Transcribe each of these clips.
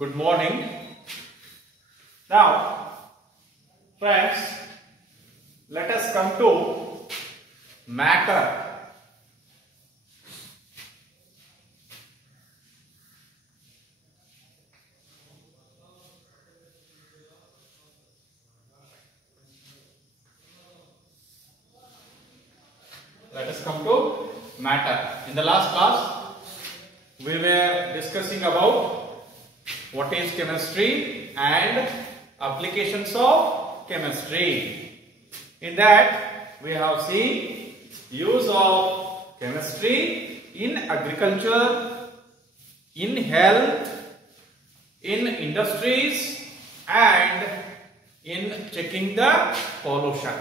Good morning. Now, friends, let us come to matter. Let us come to matter. In the last class, we were discussing about what is chemistry and applications of chemistry. In that, we have seen use of chemistry in agriculture, in health, in industries, and in checking the pollution.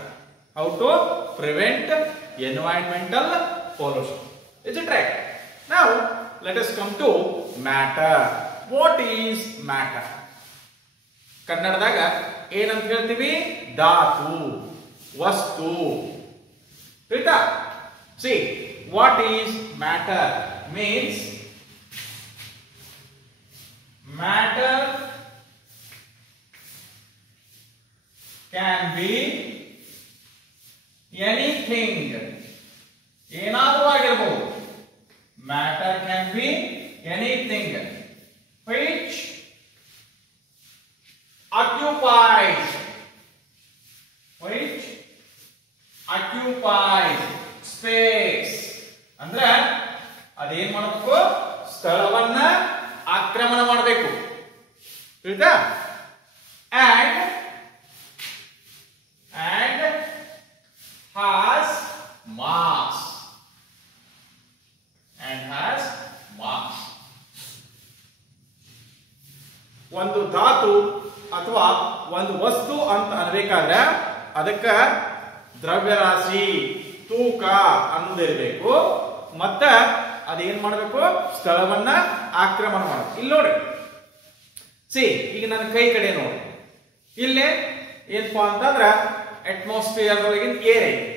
How to prevent environmental pollution. Is it right? Now, let us come to matter. What is matter? ಕನ್ನಡದಾಗ ಏನಂತ ಹೇಳ್ತೀವಿ? ಧಾತು, ವಸ್ತು. ಆಯ್ತಾ? See, what is matter? Means matter can be anything. ಏನಾದರೂ ಆಗಿರಬಹುದು. Matter can be anything which occupies space. ಅಂದ್ರೆ ಅದೇನ್ ಮಾಡಬೇಕು? ಸ್ಥಳವನ್ನ ಆಕ್ರಮಣ ಮಾಡಬೇಕು. ತಿಳಿತಾ? and has mass. ಒಂದು ಧಾತು ಅಥವಾ ಒಂದು ವಸ್ತು ಅಂತ ಅನ್ಬೇಕಾದ್ರೆ ಅದಕ್ಕ ದ್ರವ್ಯರಾಶಿ, ತೂಕ ಅನ್ನೋದಿರಬೇಕು. ಮತ್ತ ಅದೇನ್ ಮಾಡಬೇಕು? ಸ್ಥಳವನ್ನ ಆಕ್ರಮಣ ಮಾಡಬೇಕು. ಇಲ್ಲಿ ನೋಡ್ರಿ, ಈಗ ನನ್ನ ಕೈ ಕಡೆ ನೋಡಿ, ಇಲ್ಲೇ ಏನಪ್ಪಾ ಅಂತಂದ್ರ ಅಟ್ಮಾಸ್ಫಿಯರ್ ಒಳಗಿನ ಏರ್ ಐತಿ.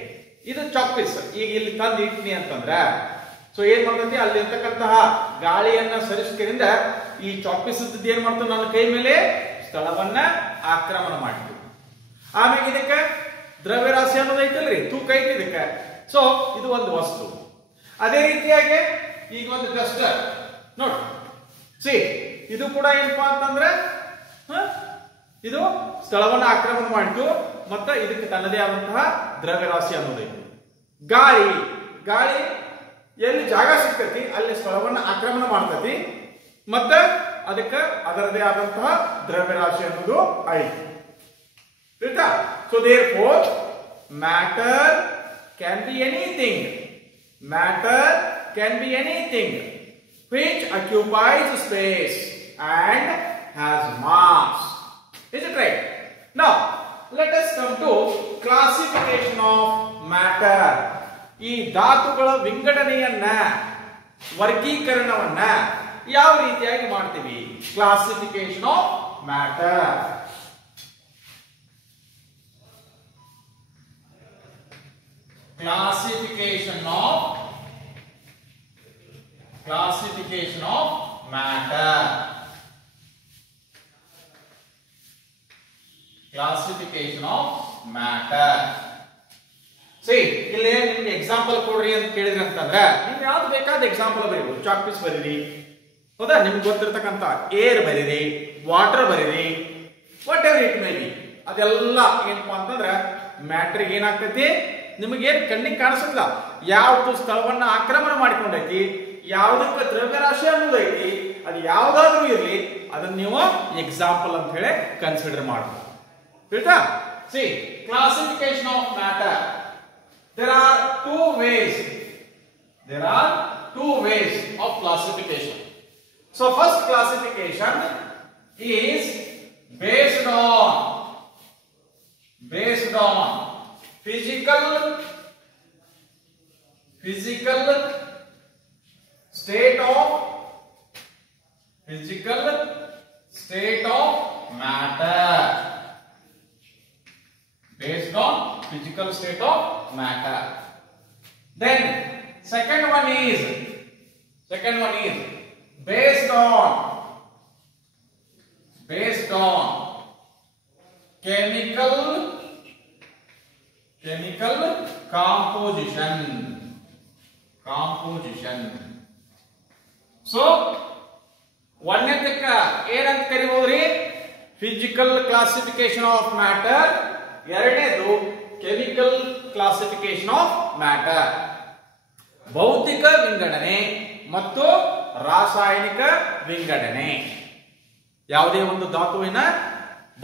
ಇದು ಚಾಕ್ಪೀಸ್. ಈಗ ಇಲ್ಲಿ ತಂದು ಇಟ್ನಿ ಅಂತಂದ್ರ ಸೊ ಏನ್ ಮಾಡ್ತೈತಿ, ಅಲ್ಲಿ ಇರ್ತಕ್ಕಂತಹ ಗಾಳಿಯನ್ನ ಸರಿಸ್ಕರಿಂದ ಈ ಚಾಕ್ಪೀಸ್ ಏನ್ ಮಾಡ್ತಾವ, ನನ್ನ ಕೈ ಮೇಲೆ ಸ್ಥಳವನ್ನ ಆಕ್ರಮಣ ಮಾಡ್ತೀವಿ. ಆಮೇಲೆ ಇದಕ್ಕೆ ದ್ರವ್ಯರಾಶಿ ಅನ್ನೋದು ಐತಲ್ರಿ, ತೂಕ ಐತಿ ಇದಕ್ಕೆ. ಸೊ ಇದು ಒಂದು ವಸ್ತು. ಅದೇ ರೀತಿಯಾಗಿ ಈಗ ಒಂದು ಡಸ್ಟರ್ ನೋಡಿ, ಇದು ಕೂಡ ಏನಪ್ಪಾ ಅಂತಂದ್ರೆ ಇದು ಸ್ಥಳವನ್ನ ಆಕ್ರಮಣ ಮಾಡಿತು. ಮತ್ತೆ ಇದಕ್ಕೆ ತನ್ನದೇ ಆದಂತಹ ದ್ರವ್ಯರಾಶಿ ಅನ್ನೋದೈತಿ. ಗಾಳಿ ಎಲ್ಲಿ ಜಾಗ ಸಿಗ್ತೈತಿ ಅಲ್ಲಿ ಸ್ಥಳವನ್ನ ಆಕ್ರಮಣ ಮಾಡ್ತೈತಿ. ಮತ್ತೆ ಅದಕ್ಕೆ ಅದರದೇ ಆದಂತಹ ದ್ರವ್ಯರಾಶಿ ಅನ್ನೋದು ಐತಿ. ಆಯ್ತಾ? So therefore matter can be anything. Matter can be anything which occupies space and has mass. Is it right? Now let us come to classification of matter. ಈ ಧಾತುಗಳ ವಿಂಗಡಣೆಯನ್ನ, ವರ್ಗೀಕರಣವನ್ನ ಯಾವ ರೀತಿಯಾಗಿ ಮಾಡ್ತೀವಿ? Classification of matter. Classification of matter. Classification of matter. ಇಲ್ಲಿ ನಿಮ್ಗೆ example ಕೊಡ್ರಿ ಅಂತ ಕೇಳಿದ್ರಿ ಅಂತಂದ್ರೆ ನಿಮ್ಗೆ ಯಾವ್ದು ಬೇಕಾದ ಎಕ್ಸಾಂಪಲ್ ಬರೀಬಹುದು. ಚಾಕ್ಪೀಸ್ ಬರೀರಿ, ಹೌದಾ? ನಿಮ್ಗೆ ಗೊತ್ತಿರತಕ್ಕಂತ ಏರ್ ಬರೀರಿ, ವಾಟರ್ ಬರೀರಿ, what ever it may be. ಅದೆಲ್ಲ ಏನಪ್ಪಾ ಅಂತಂದ್ರೆ ಮ್ಯಾಟ್ರಿಗೆ ಏನಾಗ್ತೈತಿ, ನಿಮಗೇನ್ ಕಣ್ಣಿಗೆ ಕಾಣಿಸಲ್ಲ, ಯಾವ್ದು ಸ್ಥಳವನ್ನ ಆಕ್ರಮಣ ಮಾಡಿಕೊಂಡೈತಿ, ಯಾವ್ದಕ್ಕೆ ದ್ರವ್ಯರಾಶಿ ಅನ್ನೋದೈತಿ, ಅದು ಯಾವ್ದಾದ್ರೂ ಇರ್ಲಿ, ಅದನ್ನ ನೀವು ಎಕ್ಸಾಂಪಲ್ ಅಂತ ಹೇಳಿ ಕನ್ಸಿಡರ್ ಮಾಡಬಹುದು. ಆಯ್ತಾ? Classification of matter. There are two ways of classification. So first classification is based on physical state of matter. Based on physical state of matter. Then second one is based on based on chemical composition. So ಒಂದನೇದಕ್ಕ ಏನಂತ ಕರಿಬಹುದ್ರಿ? Physical classification of matter. ಎರಡನೇದು chemical classification of matter. ಭೌತಿಕ ವಿಂಗಡಣೆ ಮತ್ತು ರಾಸಾಯನಿಕ ವಿಂಗಡಣೆ. ಯಾವುದೇ ಒಂದು ಧಾತುವಿನ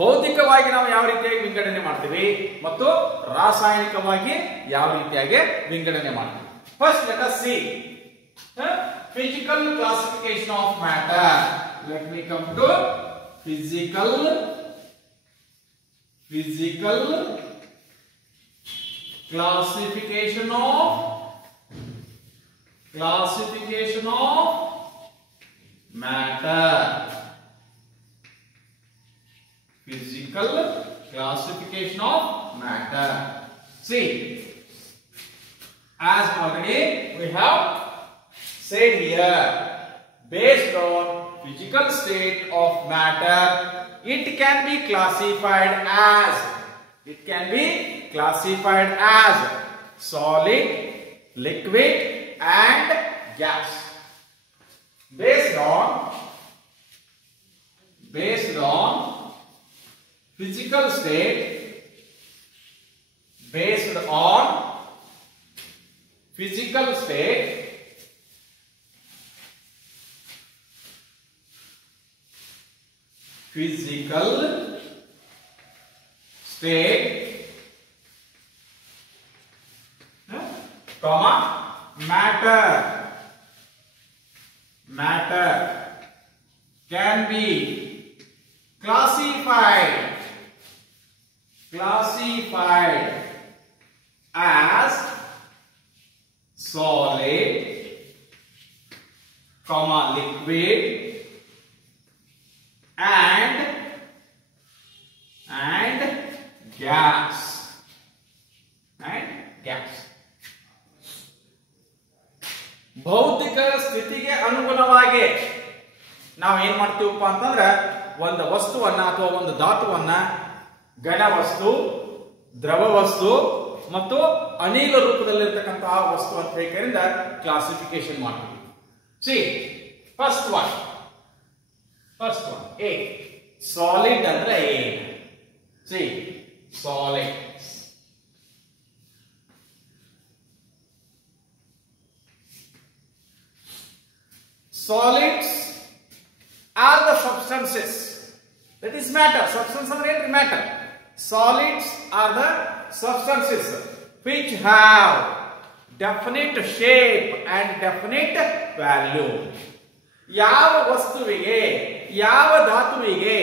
ಭೌತಿಕವಾಗಿ ನಾವು ಯಾವ ರೀತಿಯಾಗಿ ವಿಂಗಡಣೆ ಮಾಡ್ತೀವಿ ಮತ್ತು ರಾಸಾಯನಿಕವಾಗಿ ಯಾವ ರೀತಿಯಾಗಿ ವಿಂಗಡಣೆ ಮಾಡ್ತೀವಿ. First let us see physical classification of matter. Let me come to physical classification of matter. Physical classification of matter. See, as already we have said here, based on physical state of matter, it can be classified as solid, liquid and gas. Based on physical state, matter can be classified as solid, liquid and gas. ಭೌತಿಕ ಸ್ಥಿತಿಗೆ ಅನುಗುಣವಾಗಿ ನಾವು ಏನ್ ಮಾಡ್ತೀವಪ್ಪ ಅಂತಂದ್ರೆ ಒಂದು ವಸ್ತುವನ್ನ ಅಥವಾ ಒಂದು ಧಾತುವನ್ನ ಘನ ವಸ್ತು, ದ್ರವ ವಸ್ತು ಮತ್ತು ಅನಿಲ ರೂಪದಲ್ಲಿರ್ತಕ್ಕಂತಹ ವಸ್ತು ಅಂತ ಹೇಳಿಕರಿಂದ ಕ್ಲಾಸಿಫಿಕೇಶನ್ ಮಾಡ್ತೀವಿ. C first one A solid ಅಂದ್ರೆ ಏನು? C solid solids are the substances, that is matter. Substance ಅಂದ್ರೆ ಏನು? matter. Solids are the substances which have definite shape and definite value. ಯಾವ ವಸ್ತುವಿಗೆ, ಯಾವ ಧಾತುವಿಗೆ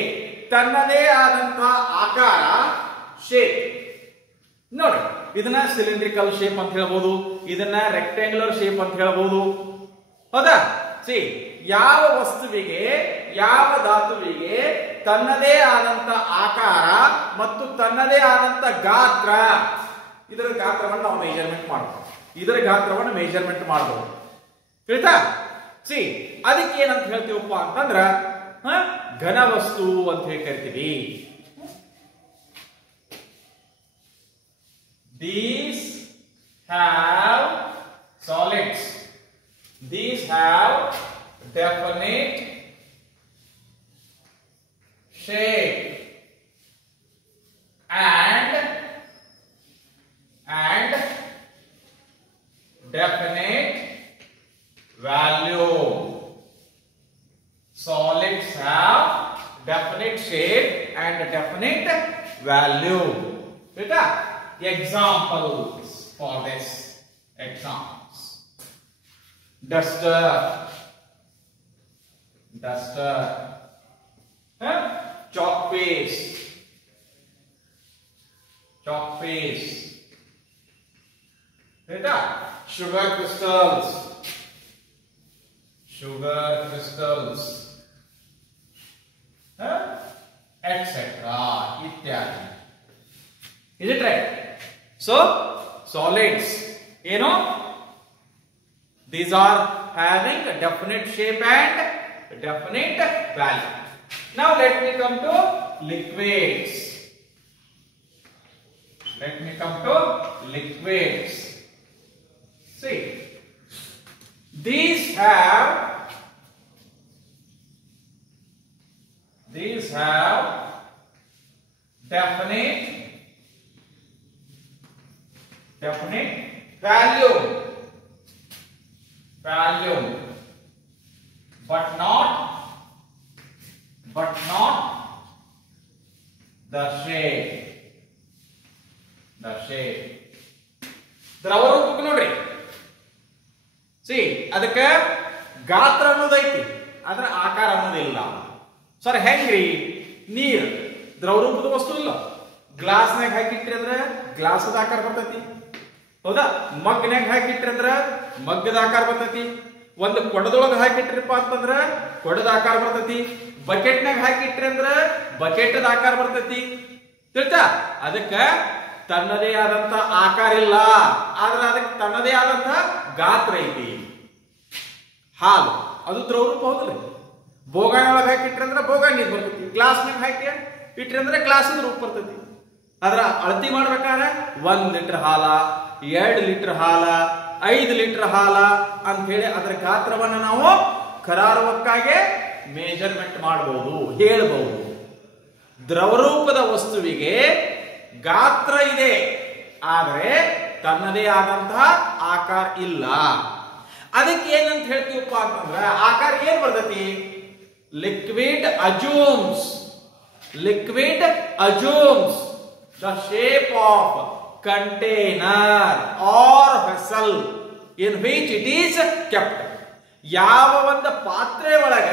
ತನ್ನದೇ ಆದಂತಹ ಆಕಾರ, ಶೇಪ್. ನೋಡಿ, ಇದನ್ನ ಸಿಲಿಂಡ್ರಿಕಲ್ ಶೇಪ್ ಅಂತ ಹೇಳ್ಬೋದು, ಇದನ್ನ ರೆಕ್ಟಾಂಗ್ಯುಲರ್ ಶೇಪ್ ಅಂತ ಹೇಳ್ಬೋದು. ಹೌದಾ? ಸಿ, ಯಾವ ವಸ್ತುವಿಗೆ, ಯಾವ ಧಾತುವಿಗೆ ತನ್ನದೇ ಆದಂತ ಆಕಾರ ಮತ್ತು ತನ್ನದೇ ಆದಂತ ಗಾತ್ರ, ಇದರ ಗಾತ್ರವನ್ನು ನಾವು ಮೆಜರ್ಮೆಂಟ್ ಮಾಡಬಹುದು. ತಿಳಿತಾ? ಸಿ, ಅದಕ್ಕೆ ಏನಂತ ಹೇಳ್ತೀವಪ್ಪ ಅಂತಂದ್ರ ಘನ ವಸ್ತು ಅಂತ ಹೇಳಿ ಕರಿತೀವಿ. These have solids. These have definite shape and definite value. Solids have definite shape and definite value. Beta, examples for this. Examples: duster, chalk paste, beta, sugar crystals, etc. ityadi. Is it right? So solids, you know, these are having a definite shape and a definite value. Now let me come to liquids. Let me come to liquids. See, these have definite volume, but not the shape. ದ್ರವ ರೂಪಕ್ಕೆ ನೋಡ್ರಿ, C ಅದಕ್ಕೆ ಗಾತ್ರ ಅನ್ನೋದೈತಿ, ಆದ್ರೆ ಆಕಾರ ಅನ್ನೋದಿಲ್ಲ. Sir ಹೆಂಗ್ರಿ? ನೀರ್ ದ್ರವ ರೂಪದ ವಸ್ತು ಇಲ್ಲ. ಗ್ಲಾಸ್ನಾಗ ಹಾಕಿಟ್ರಿ ಅಂದ್ರೆ ಗ್ಲಾಸದ ಆಕಾರ ಬರ್ತೈತಿ, ಹೌದಾ? ಮಗ್ನಾಗ ಹಾಕಿಟ್ರಿ ಅಂದ್ರ ಮಗ್ಗದ ಆಕಾರ ಬರ್ತೈತಿ. ಒಂದು ಕೊಡದೊಳಗೆ ಹಾಕಿಟ್ರಿಪ್ಪ ಅಂತಂದ್ರ ಕೊಡದ ಆಕಾರ ಬರ್ತೈತಿ. ಬಕೆಟ್ನಾಗ ಹಾಕಿಟ್ರಿ ಅಂದ್ರ ಬಕೆಟ್ದ ಆಕಾರ ಬರ್ತೈತಿ. ತಿಳಿತಾ? ಅದಕ್ಕ ತನ್ನದೇ ಆದಂತ ಆಕಾರ ಇಲ್ಲ, ಆದ್ರೆ ಅದಕ್ಕೆ ತನ್ನದೇ ಆದಂತ ಗಾತ್ರ ಐತಿ. ಹಾಲು ಅದು ದ್ರವರೂಪ ಹೌದ್ರಿ. ಬೋಗಾಣಿ ಒಳಗೆ ಹಾಕಿಟ್ರಿ ಅಂದ್ರೆ ಬೋಗಾಣಿ ನೀರು ಬರ್ತೈತಿ. ಗ್ಲಾಸ್ನಾಗ ಹಾಕಿ ಇಟ್ರಿ ಅಂದ್ರೆ ಗ್ಲಾಸದ ರೂಪ ಬರ್ತೈತಿ. ಅದ್ರ ಅಳತಿ ಮಾಡ್ಬೇಕಾದ್ರೆ 1 ಲೀಟರ್ ಹಾಲ, 2 ಲೀಟರ್ ಹಾಲ, 5 ಲೀಟರ್ ಹಾಲ ಅಂತ ಹೇಳಿ ಅದರ ಗಾತ್ರವನ್ನ ನಾವು ಕರಾರುವಕ್ಕಾಗಿ ಮೇಜರ್ಮೆಂಟ್ ಮಾಡಬಹುದು, ಹೇಳಬಹುದು. ದ್ರವರೂಪದ ವಸ್ತುವಿಗೆ ಗಾತ್ರ ಇದೆ, ಆದರೆ ತನ್ನದೇ ಆದಂತಹ ಆಕಾರ ಇಲ್ಲ. ಅದಕ್ಕೆ ಏನಂತ ಹೇಳ್ತೀವಪ್ಪ ಅಂತಂದ್ರೆ ಆಕಾರ ಏನ್ ಬರ್ತೈತಿ? Liquid assumes the shape of container or vessel in which it is kept. ಯಾವ ಒಂದು ಪಾತ್ರೆ ಒಳಗ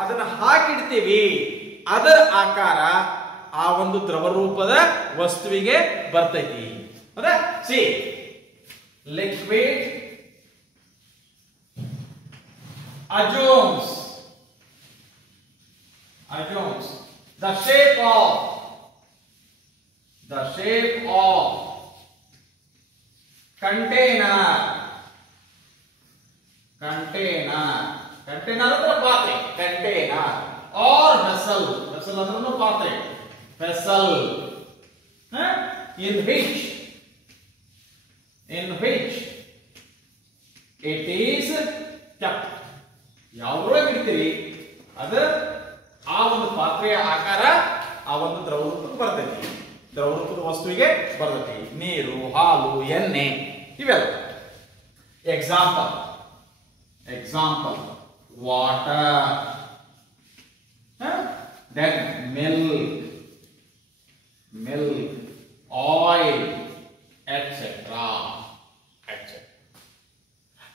ಅದನ್ನ ಹಾಕಿಡ್ತೀವಿ ಅದರ ಆಕಾರ ಆ ಒಂದು ದ್ರವರೂಪದ ವಸ್ತುವಿಗೆ ಬರ್ತೈತಿ. ಹೌದಾ? C, liquid assumes the shape of container ಅಂದ್ರೆ ಪಾತ್ರೆ, container or vessel ಅಂದ್ರೆ ಪಾತ್ರೆ, vessel in which it is kept. ಯಾವ್ದ್ರೊಳಗೆ ಇಡ್ತೀವಿ ಅದು ಆ ಒಂದು ಪಾತ್ರೆಯ ಆಕಾರ ಆ ಒಂದು ದ್ರವರೂಪಕ್ಕೆ ಬರ್ತೈತಿ, ದ್ರವರೂಪದ ವಸ್ತುವಿಗೆ ಬರ್ತೈತಿ. ನೀರು, ಹಾಲು, ಎಣ್ಣೆ ಇವೆಲ್ಲ. Example water, then milk, oil, etc.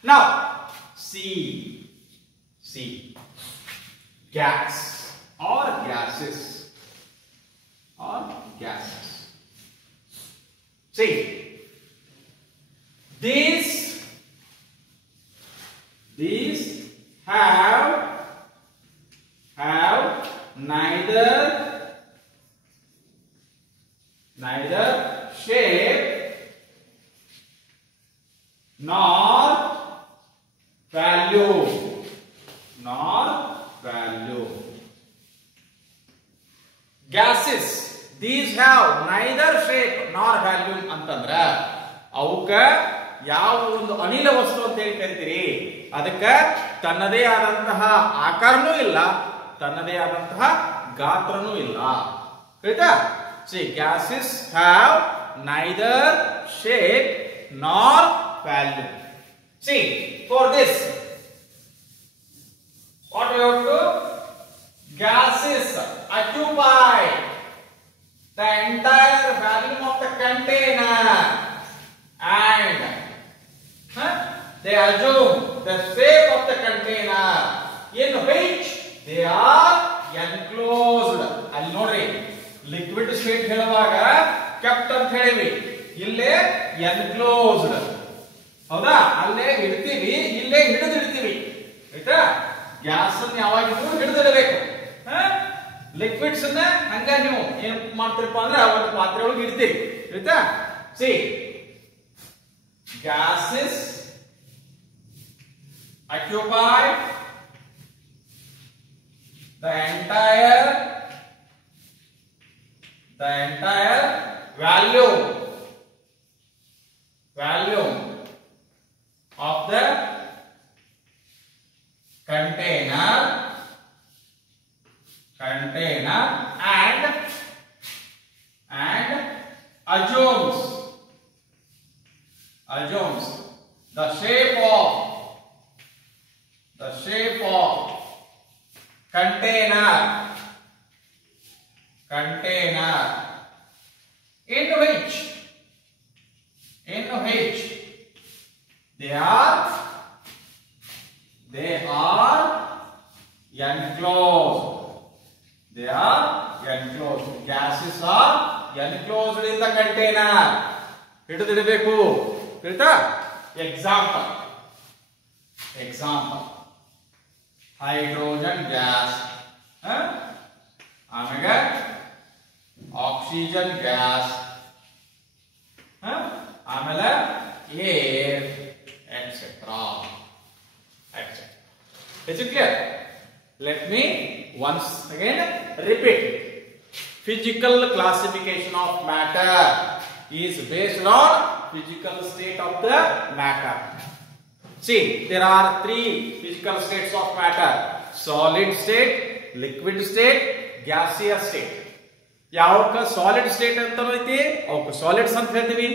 Now see gas or gases. See, these have neither shape nor value. Gases, these have neither shape nor value ಅಂತಂದ್ರ ಅವಕ್ಕ ಯಾವ ಒಂದು ಅನಿಲ ವಸ್ತು ಅಂತ ಹೇಳಿ ಕರಿತೀರಿ, ಅದಕ್ಕ ತನ್ನದೇ ಆದಂತಹ ಆಕಾರನೂ ಇಲ್ಲ, ತನ್ನದೇ ಆದಂತಹ ಗಾತ್ರನೂ ಇಲ್ಲ. ಆಯ್ತಾ? See, gases have neither shape nor value. See, for this what we have to do? Gases occupy the entire volume of the container and they assume the shape of the container in which they are enclosed. ಅಲ್ಲಿ ನೋಡ್ರಿ, liquid state ಹೇಳುವಾಗ kept ಅಂತ ಹೇಳಿವಿ, ಇಲ್ಲೇ enclosed. ಹೌದಾ? ಅಲ್ಲೇ ಇಡ್ತೀವಿ, ಇಲ್ಲೇ ಹಿಡಿದಿಡ್ತೀವಿ. ಆಯ್ತಾ? ಗ್ಯಾಸ್ ಅನ್ನು ಯಾವಾಗಿದ್ರು ಹಿಡಿದಿಡಬೇಕು. ಲಿಕ್ವಿಡ್ಸ್ ಅನ್ನ ಹಂಗ ನೀವು ಏನ್ ಮಾಡ್ತೀರಪ್ಪ ಅಂದ್ರೆ ಒಂದು ಪಾತ್ರೆ ಒಳಗೆ ಇಡ್ತೀರಿ. ಆಯ್ತಾ? C, gases occupy the entire volume of the container and assumes the shape of container in which they are enclosed. Gases are enclosed in the container. ಹಿಡಿದಿಡಬೇಕು. ತಿಳಿತಾ? Example. Hydrogen gas, ಆಮೇಲೆ oxygen gas, ಆಮೇಲೆ air, etc. Is it clear? Let me once again repeat. Physical classification of matter is based on physical state of the matter. See, there are three physical states of matter: solid state, liquid state, gaseous state. ಯಾವಕ್ಕ solid state ಅಂತ ಐತಿ ಅವಕ್ಕ solids ಅಂತ ಹೇಳ್ತೀವಿ.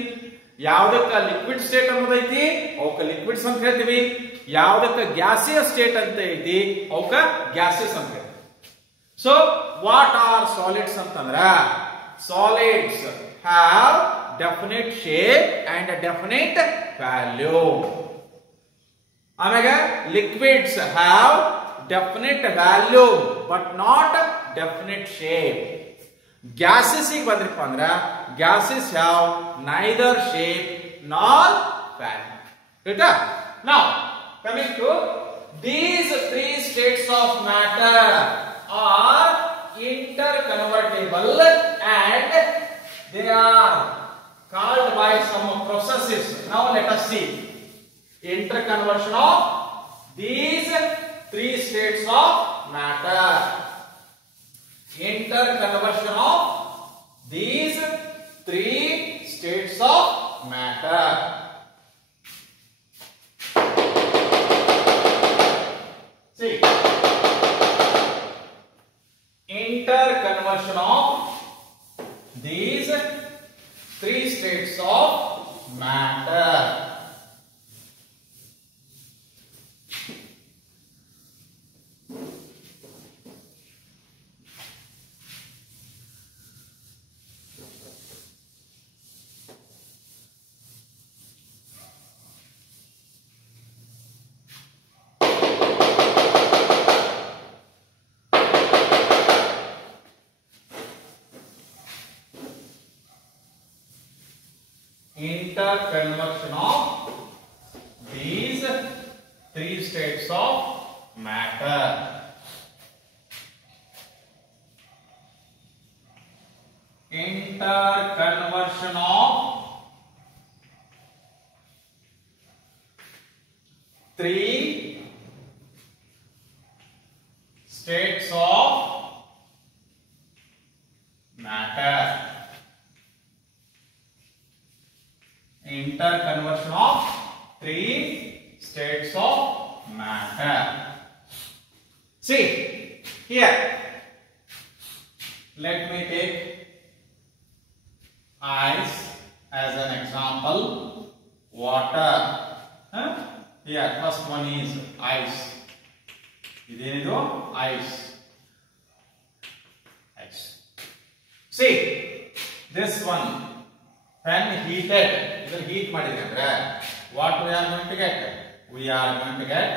ಯಾವ್ದಕ್ಕ liquid state ಅನ್ನೋದೈತಿ ಅವಕ್ಕ liquids ಅಂತ ಹೇಳ್ತೀವಿ. ಯಾವ್ದಕ್ಕ gaseous state ಅಂತ ಐತಿ ಅವಕ್ಕ ಗ್ಯಾಸಸ್ ಅಂತ ಹೇಳ್ತೀವಿ. ಸೊ ವಾಟ್ ಆರ್ ಸಾಲಿಡ್ಸ್ ಅಂತಂದ್ರ, solids have definite shape and definite value. ಆಮೇಲೆ liquids have definite value but not definite shape. Gases ಬಂದ್ರಪ್ಪ ಅಂದ್ರ gases have neither shape nor value. ರೈಟಾ? Now coming to these three states of matter are interconvertible and they are called by some processes. Now let us see interconversion of these three states of matter. Interconversion of these three states of matter. See, interconversion of these three states of matter. Interconversion of these three states of matter. Interconversion of three states of matter. Interconversion of three states of matter. See here, let me take ice as an example, water. Here first one is ice. Idenidu ice. See this one, when heated, heat ಮಾಡಿದ್ರೆ ಅಂದ್ರೆ what we are going to get? We are going to get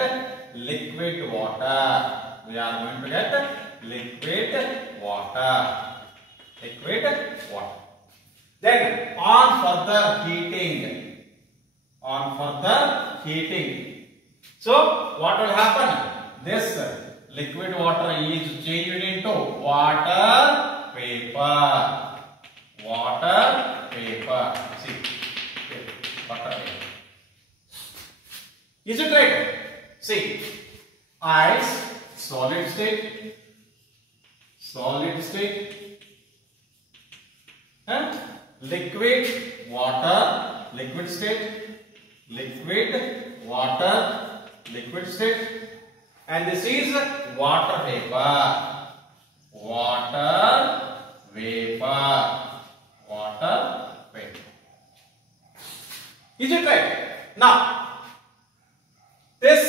liquid water. We are going to get liquid water. Then on further heating, so what will happen? This liquid water is changed into water vapor. See, water vapor. Is it right? See, ice solid state, solid state, liquid water, liquid state, liquid water, liquid state, and this is water vapor, water vapor, water vapor. Is it right? Now, this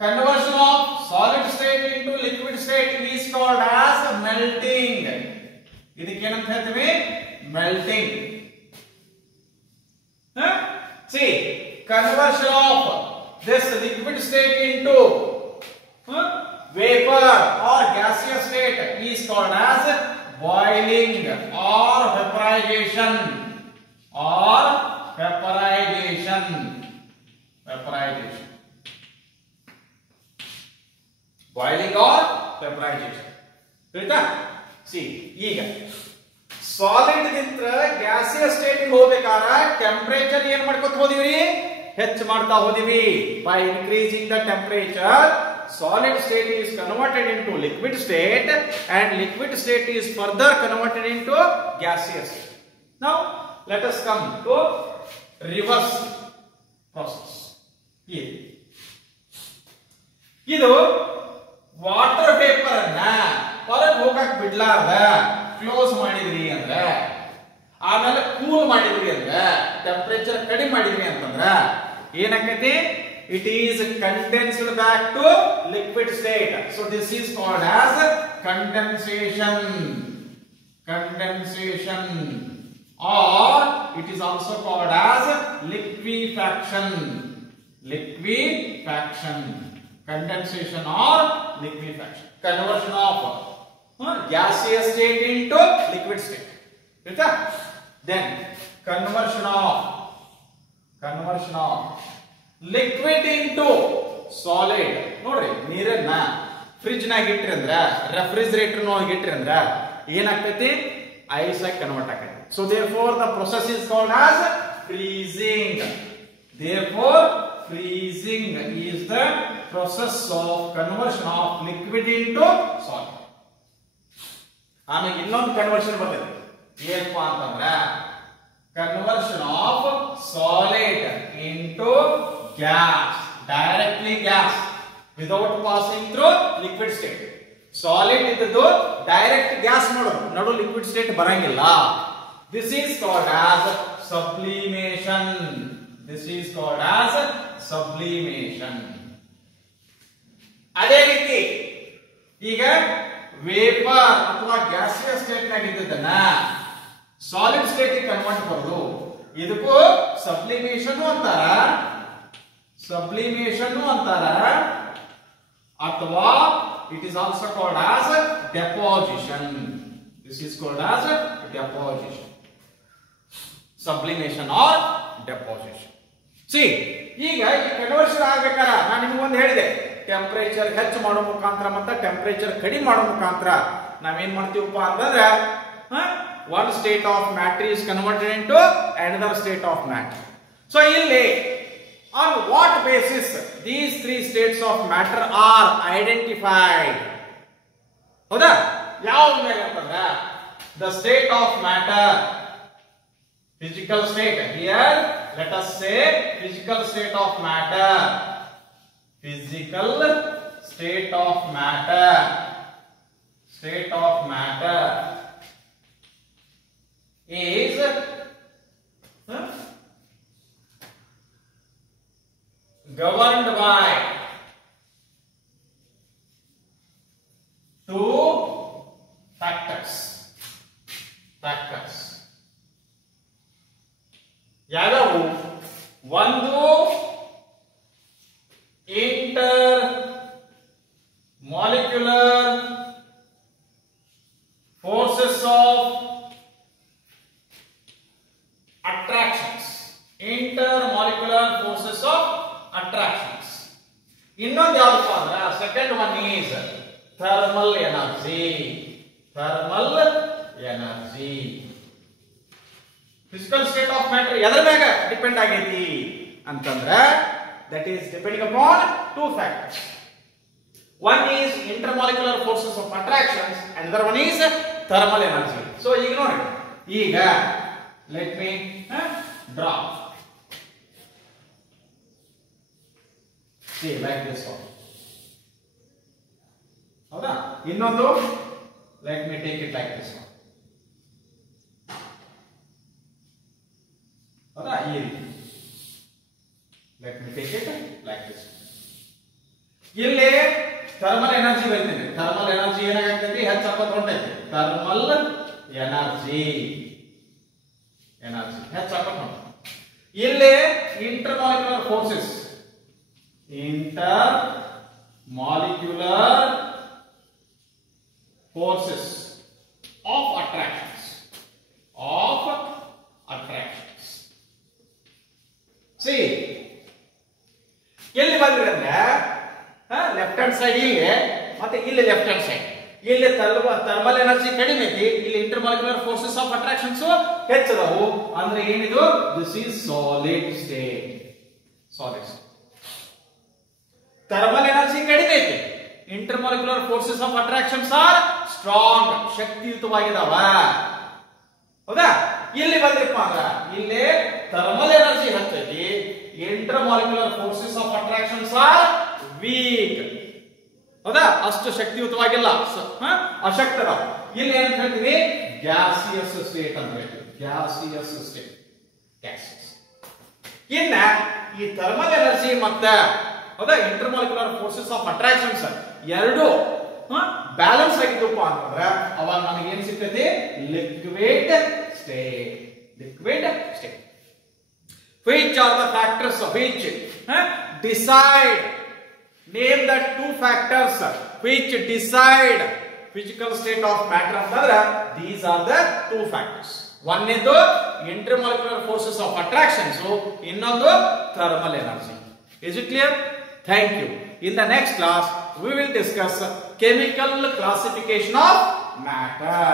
conversion of solid state into liquid state is called as melting. ಇದಕ್ಕೆ ಏನಂತ ಹೇಳ್ತೀವಿ? Melting. See, conversion of this liquid state into vapor or gaseous state is called as boiling or vaporization. Or vaporization. Vaporization. Boiling or vaporization. ಆಯ್ತಾ? See ಈಗ solid ದಿಂದ gaseous state ಗೆ ಹೋಗಬೇಕಾದ್ರೆ temperature ಏನ್ ಮಾಡ್ಕೊತ ಹೋದಿವಿ? ಹೆಚ್ಚು ಮಾಡ್ತಾ ಹೋದಿವಿ. By increasing the temperature solid state is converted into liquid state and liquid state is further converted into gaseous state. Now let us come to reverse process. ಇದು ವಾಟರ್ ವೇಪರ್ ಅನ್ನ ಹೊರಗೆ ಹೋಗಕ್ ಬಿಡ್ಲಾರ್ದ ಕ್ಲೋಸ್ ಮಾಡಿದ್ರಿ ಅಂದ್ರೆ, ಆಮೇಲೆ ಕೂಲ್ ಮಾಡಿದ್ರಿ ಅಂದ್ರೆ, temperature ಕಡಿಮೆ ಮಾಡಿದ್ರಿ ಅಂತಂದ್ರ ಏನಾಗೈತಿ? It is condensed back to liquid state. So this is called as condensation. Condensation, or it is also called as liquefaction. Liquefaction. Condensation or liquefaction. Conversion of gaseous state into liquid state. Okay? Then conversion of liquid into solid. ನೋಡ್ರಿ, ನೀರನ್ನ fridge ನಾಗ ಇಟ್ರಿ ಅಂದ್ರ, refrigerator ನೊಳಗೆ ಇಟ್ರಿ ಅಂದ್ರ ಏನಾಗ್ತೈತಿ? Ice ಆಗಿ convert ಆಗ್ತೈತಿ. So therefore the process is called as freezing. Therefore freezing is the process of conversion of liquid into solid. ಆಮೇಲೆ ಇನ್ನೊಂದು ಕನ್ವರ್ಷನ್ ಬರ್ತೈತಿ. ಏನಪ್ಪಾ ಅಂತಂದ್ರ conversion of solid into gas, directly gas, without passing through liquid state. Solid ಇದ್ದದ್ದು direct gas ನಡು liquid state ಬರಂಗಿಲ್ಲ. This is called as sublimation. This is called as sublimation. ಅದೇ ರೀತಿ ಈಗ ವೇಪರ್ ಅಥವಾ ಗ್ಯಾಸಿಯಸ್ ಸ್ಟೇಟ್ ನಾಗ ಇದ್ದದನ್ನ ಸಾಲಿಡ್ ಸ್ಟೇಟ್ ಗೆ convert ಮಾಡೋದು, ಇದಕ್ಕೂ ಸಬ್ಲಿಮೇಷನ್ ಅಂತಾರ, ಅಥವಾ it is also called as deposition. This is called as deposition. Sublimation or deposition. See, ಈಗ ಈ ಕನ್ವರ್ಷನ್ ಆಗಬೇಕಾರ ನಾನು ನಿಮಗೆ ಒಂದು ಹೇಳಿದೆ, ಟೆಂಪರೇಚರ್ ಹೆಚ್ಚು ಮಾಡೋ ಮುಖಾಂತರ ಮತ್ತೆ ಟೆಂಪರೇಚರ್ ಕಡಿಮೆ ಮಾಡೋ ಮುಖಾಂತರ ನಾವೇನ್ ಮಾಡ್ತೀವಪ್ಪ ಅಂತಂದ್ರೆ one state of matter is converted into another state of matter. So illi on what basis these three states of matter are identified? Hoda yav mele antandra the state of matter, physical state. Here let us say physical state of matter. Physical state of matter. State of matter is governed by two factors. ಯಾವ್ಯಾವು? ಒಂದು intermolecular forces of attractions. Intermolecular forces of attractions. ಇನ್ನೊಂದು ಯಾವ್ದಪ್ಪ ಅಂದ್ರೆ second one is thermal energy. Thermal energy. Physical state of matter ಎದರ ಮ್ಯಾಗ depend ಆಗೈತಿ ಅಂತಂದ್ರೆ that is depending upon two factors. One is intermolecular forces of attractions, another one is thermal energy. So ಈಗ ನೋಡಿ, ಈಗ let me draw. See like this one. ಹೌದಾ? ಇನ್ನೊಂದು let me take it like this one. ಹೌದಾ? ಈ ರೀತಿ let me take it like this. ಇಲ್ಲಿ thermal energy ಬರ್ತದೆ. ಥರ್ಮಲ್ ಎನರ್ಜಿ ಏನಾಗ್ತೈತಿ? ಹೆಚ್ಚಾಗ್ತಾ ಹೊಂಟೈತಿ. ಥರ್ಮಲ್ ಎನರ್ಜಿ ಹೆಚ್ಚಾಗ್ತಾ ಹೊಂಟೈತಿ. ಇಲ್ಲಿ intermolecular forces, intermolecular forces of attractions see ಎಲ್ಲಿ ಬಂದ್ರೆ ಅಂದ್ರೆ ಲೆಫ್ಟ್ ಹ್ಯಾಂಡ್ ಸೈಡ್ ಹೀಗೆ, ಮತ್ತೆ ಇಲ್ಲಿ ಲೆಫ್ಟ್ ಹ್ಯಾಂಡ್ ಸೈಡ್ ಇಲ್ಲಿ ಥರ್ಮಲ್ ಎನರ್ಜಿ ಕಡಿಮೆ ಐತಿ, ಇಲ್ಲಿ ಇಂಟರ್ಮಾಲಿಕ್ಯುಲರ್ ಫೋರ್ಸಸ್ ಆಫ್ ಅಟ್ರಾಕ್ಷನ್ಸ್ ಹೆಚ್ಚದವು. ಅಂದ್ರೆ ಏನಿದು? This is solid state. Thermal energy ಕಡಿಮೆ ಐತಿ, intermolecular forces of attractions are strong, ಶಕ್ತಿಯುತವಾಗಿದಾವ. ಹೌದಾ? ಇಲ್ಲಿ ಬಂದ್ರಪ್ಪ ಅಂದ್ರ ಇಲ್ಲಿ ಥರ್ಮಲ್ ಎನರ್ಜಿ ಹೆಚ್ಚೈತಿ, intermolecular forces of attractions are weak. ಹೌದಾ? ಅಷ್ಟು ಶಕ್ತಿಯುತವಾಗಿಲ್ಲ, ಅಶಕ್ತದ. ಇಲ್ಲಿ ಏನಂತ ಹೇಳ್ತೀವಿ? ಗ್ಯಾಸಿಯಸ್ ಸ್ಟೇಟ್ ಅಂತ ಹೇಳ್ತೀವಿ. Gaseous state, gaseous. ಇನ್ನ ಈ ಥರ್ಮಲ್ ಎನರ್ಜಿ ಮತ್ತೆ ಹೌದಾ ಇಂಟರ್ಮಾಲಿಕ್ಯುಲರ್ ಫೋರ್ಸಸ್ ಆಫ್ ಅಟ್ರಾಕ್ಷನ್ಸ್ ಎರಡು ಬ್ಯಾಲೆನ್ಸ್ ಆಗಿದ್ದಪ್ಪ ಅಂತಂದ್ರೆ ಅವಾಗ ನಮಗೆ ಏನ್ ಸಿಗ್ತೈತಿ? Liquid state. Which are the factors which decide? Name the two factors which decide physical state of matter antandre these are the two factors. One is the intermolecular forces of attraction, so innondu thermal energy. Is it clear? Thank you. In the next class we will discuss chemical classification of matter.